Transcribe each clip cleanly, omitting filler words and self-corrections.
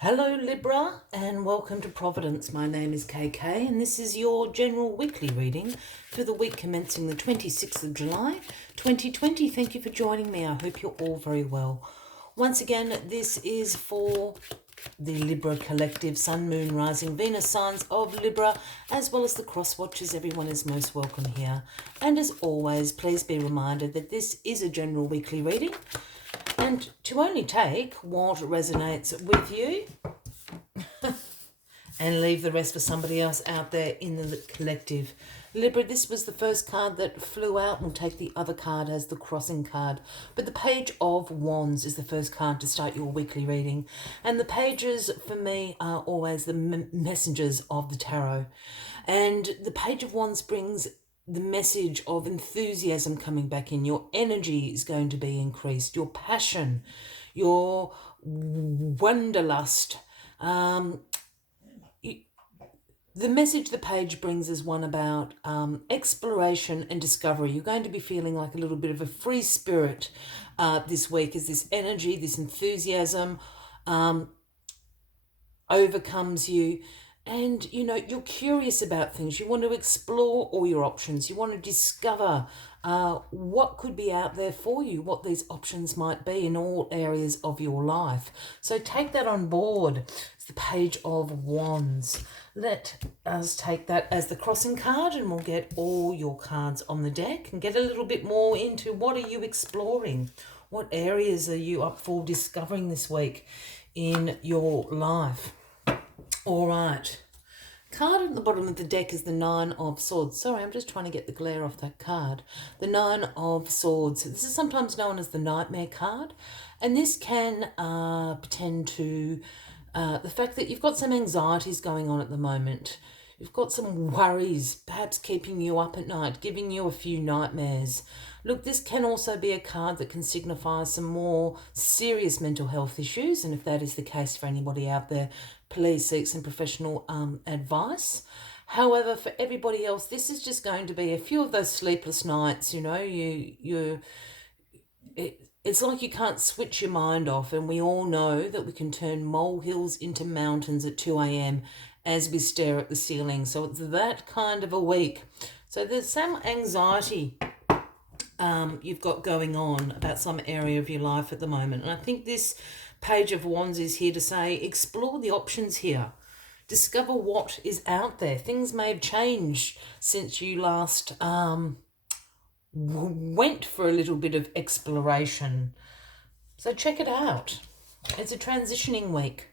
Hello Libra and welcome to Providence. My name is KK and this is your general weekly reading for the week commencing the 26th of July 2020. Thank you for joining me. I hope you're all very well. Once again, this is for the Libra collective, Sun, Moon, Rising, Venus signs of Libra, as well as the cross watchers. Everyone is most welcome here. And as always, please be reminded that this is a general weekly reading and to only take what resonates with you and leave the rest for somebody else out there in the collective. Libra, this was the first card that flew out. We'll take the other card as the crossing card. But the Page of Wands is the first card to start your weekly reading. And the pages, for me, are always the messengers of the tarot. And the Page of Wands brings the message of enthusiasm coming back in. Your energy is going to be increased. Your passion, your wanderlust. The message the page brings is one about exploration and discovery. You're going to be feeling like a little bit of a free spirit this week as this energy, this enthusiasm overcomes you. And, you know, you're curious about things. You want to explore all your options. You want to discover what could be out there for you, what these options might be in all areas of your life. So take that on board. It's the Page of Wands. Let us take that as the crossing card and we'll get all your cards on the deck and get a little bit more into what are you exploring? What areas are you up for discovering this week in your life? All right. Card at the bottom of the deck is the Nine of Swords. Sorry, I'm just trying to get the glare off that card. The Nine of Swords. This is sometimes known as the Nightmare card. And this can pretend to the fact that you've got some anxieties going on at the moment. You've got some worries, perhaps keeping you up at night, giving you a few nightmares. Look, this can also be a card that can signify some more serious mental health issues. And if that is the case for anybody out there, please seek some professional advice. However, for everybody else, this is just going to be a few of those sleepless nights. You know, it's like you can't switch your mind off, and we all know that we can turn molehills into mountains at 2 a.m. as we stare at the ceiling. So it's that kind of a week. So there's some anxiety you've got going on about some area of your life at the moment. And I think this Page of Wands is here to say, explore the options here. Discover what is out there. Things may have changed since you last went for a little bit of exploration. So check it out. It's a transitioning week.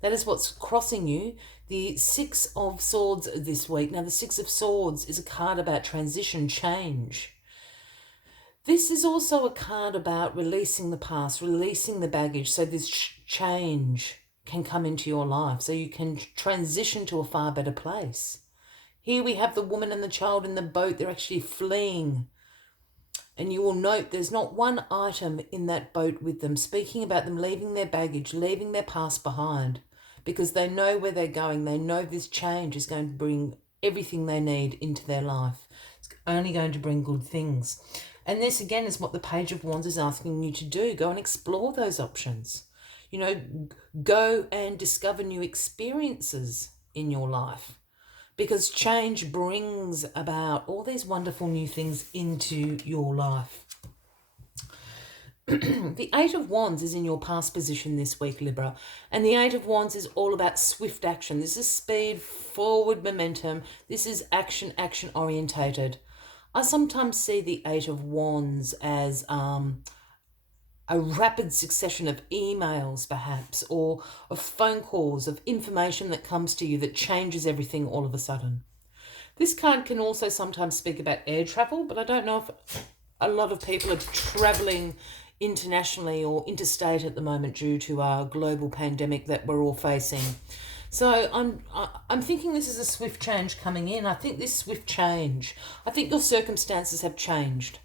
That is what's crossing you. The Six of Swords this week. Now, the Six of Swords is a card about transition, change. This is also a card about releasing the past, releasing the baggage, so this change can come into your life, so you can transition to a far better place. Here we have the woman and the child in the boat. They're actually fleeing. And you will note there's not one item in that boat with them, speaking about them leaving their baggage, leaving their past behind, because they know where they're going. They know this change is going to bring everything they need into their life. It's only going to bring good things. And this, again, is what the Page of Wands is asking you to do. Go and explore those options. You know, go and discover new experiences in your life, because change brings about all these wonderful new things into your life. The Eight of Wands is in your past position this week, Libra. And the Eight of Wands is all about swift action. This is speed, forward momentum. This is action orientated. I sometimes see the Eight of Wands as a rapid succession of emails, perhaps, or of phone calls, of information that comes to you that changes everything all of a sudden. This card can also sometimes speak about air travel, but I don't know if a lot of people are traveling internationally or interstate at the moment due to our global pandemic that we're all facing. So I'm thinking this is a swift change coming in. I think this swift change, I think your circumstances have changed,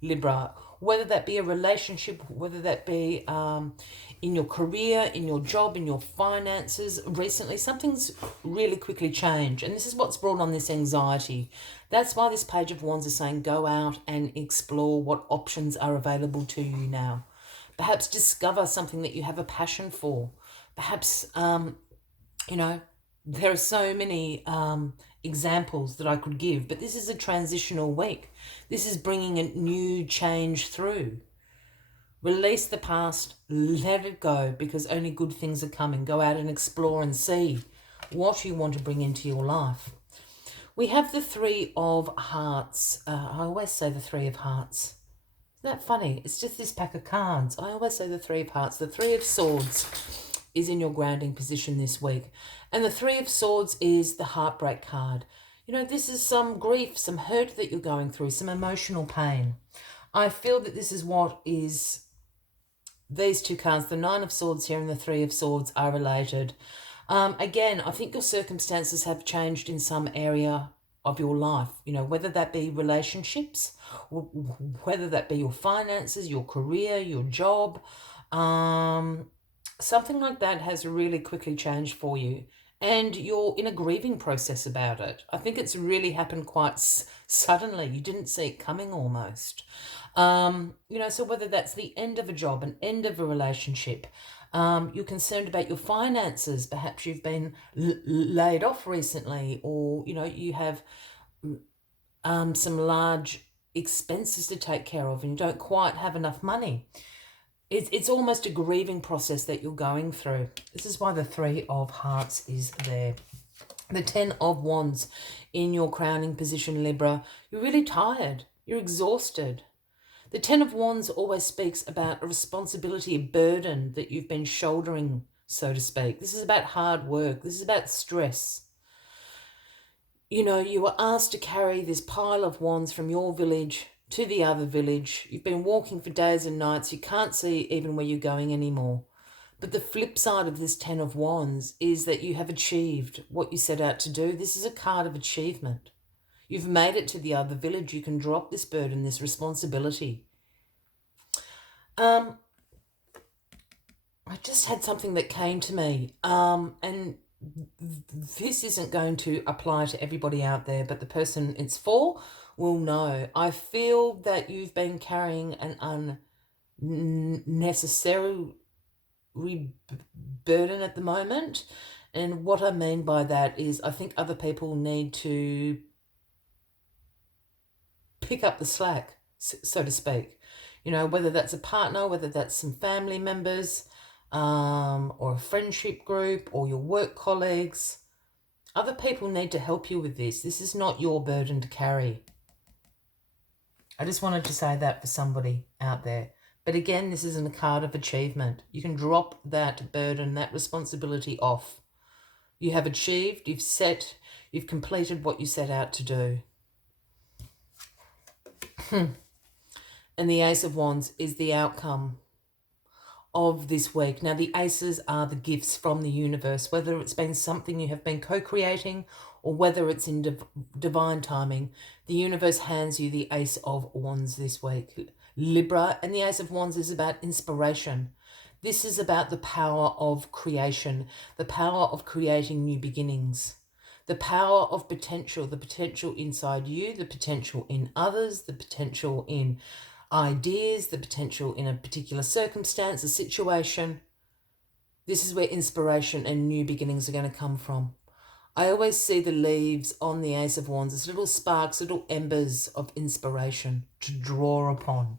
Libra, whether that be a relationship, whether that be in your career, in your job, in your finances. Recently, something's really quickly changed. And this is what's brought on this anxiety. That's why this Page of Wands is saying go out and explore what options are available to you now. Perhaps discover something that you have a passion for. Perhaps, you know, there are so many examples that I could give, but this is a transitional week. This is bringing a new change through. Release the past, let it go, because only good things are coming. Go out and explore and see what you want to bring into your life. We have the Three of Hearts. I always say the Three of Hearts. Isn't that funny? It's just this pack of cards. I always say the Three of Hearts. The Three of Swords is in your grounding position this week. And the Three of Swords is the heartbreak card. You know, this is some grief, some hurt that you're going through, some emotional pain. I feel that this is what is... These two cards, the Nine of Swords here and the Three of Swords, are related. Again, I think your circumstances have changed in some area of your life, you know, whether that be relationships, whether that be your finances, your career, your job. Something like that has really quickly changed for you. And you're in a grieving process about it. I think it's really happened quite suddenly. You didn't see it coming almost. You know, so whether that's the end of a job, an end of a relationship, you're concerned about your finances. Perhaps you've been laid off recently, or, you know, you have some large expenses to take care of and you don't quite have enough money. It's almost a grieving process that you're going through. This is why the Three of Hearts is there. The Ten of Wands in your crowning position, Libra. You're really tired. You're exhausted. The Ten of Wands always speaks about a responsibility, a burden that you've been shouldering, so to speak. This is about hard work. This is about stress. You know, you were asked to carry this pile of wands from your village to the other village. You've been walking for days and nights. You can't see even where you're going anymore. But the flip side of this Ten of Wands is that you have achieved what you set out to do. This is a card of achievement. You've made it to the other village. You can drop this burden, this responsibility. I just had something that came to me. And this isn't going to apply to everybody out there, but the person it's for will know. I feel that you've been carrying an unnecessary burden at the moment. And what I mean by that is I think other people need to pick up the slack, so to speak. You know, whether that's a partner, whether that's some family members, or a friendship group, or your work colleagues. Other people need to help you with this. This is not your burden to carry. I just wanted to say that for somebody out there. But again, this isn't a card of achievement. You can drop that burden, that responsibility off. You have achieved, you've completed what you set out to do. And the Ace of Wands is the outcome of this week. Now, the aces are the gifts from the universe, whether it's been something you have been co-creating or whether it's in divine timing. The universe hands you the Ace of Wands this week, Libra, and the Ace of Wands is about inspiration. This is about the power of creation, the power of creating new beginnings, the power of potential, the potential inside you, the potential in others, the potential in ideas, the potential in a particular circumstance, a situation. This is where inspiration and new beginnings are going to come from. I always see the leaves on the Ace of Wands as little sparks, little embers of inspiration to draw upon.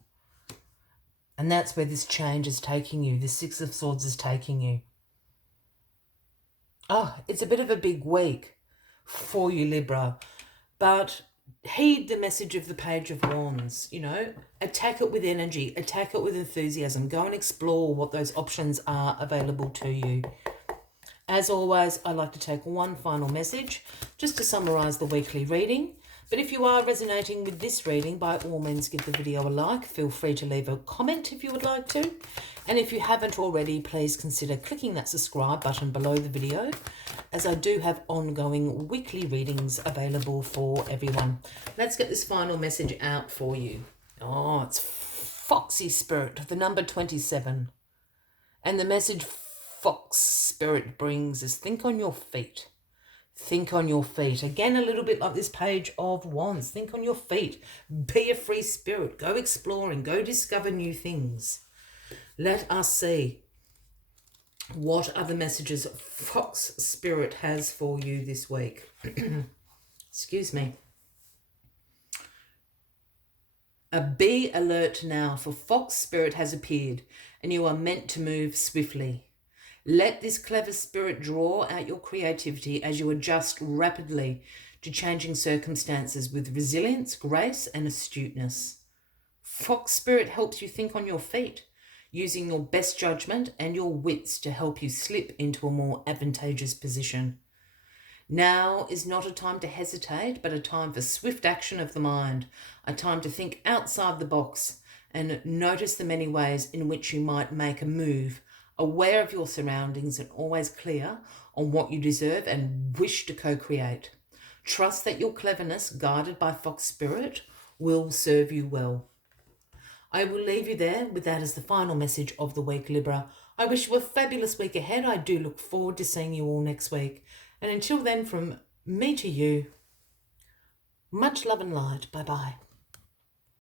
And that's where this change is taking you. The Six of Swords is taking you. Oh, it's a bit of a big week for you, Libra. But heed the message of the Page of Wands, you know. Attack it with energy. Attack it with enthusiasm. Go and explore what those options are available to you. As always, I like to take one final message just to summarise the weekly reading. But if you are resonating with this reading, by all means give the video a like. Feel free to leave a comment if you would like to. And if you haven't already, please consider clicking that subscribe button below the video, as I do have ongoing weekly readings available for everyone. Let's get this final message out for you. Oh, it's Foxy Spirit, the number 27. And the message Fox Spirit brings is think on your feet. Think on your feet. Again, a little bit like this Page of Wands. Think on your feet. Be a free spirit. Go exploring. Go discover new things. Let us see what other messages Fox Spirit has for you this week. Excuse me. Be alert now, for Fox Spirit has appeared, and you are meant to move swiftly. Let this clever spirit draw out your creativity as you adjust rapidly to changing circumstances with resilience, grace, and astuteness. Fox Spirit helps you think on your feet, using your best judgment and your wits to help you slip into a more advantageous position. Now is not a time to hesitate, but a time for swift action of the mind, a time to think outside the box and notice the many ways in which you might make a move, aware of your surroundings and always clear on what you deserve and wish to co-create. Trust that your cleverness, guided by Fox Spirit, will serve you well. I will leave you there with that as the final message of the week, Libra. I wish you a fabulous week ahead. I do look forward to seeing you all next week. And until then, from me to you, much love and light. Bye-bye.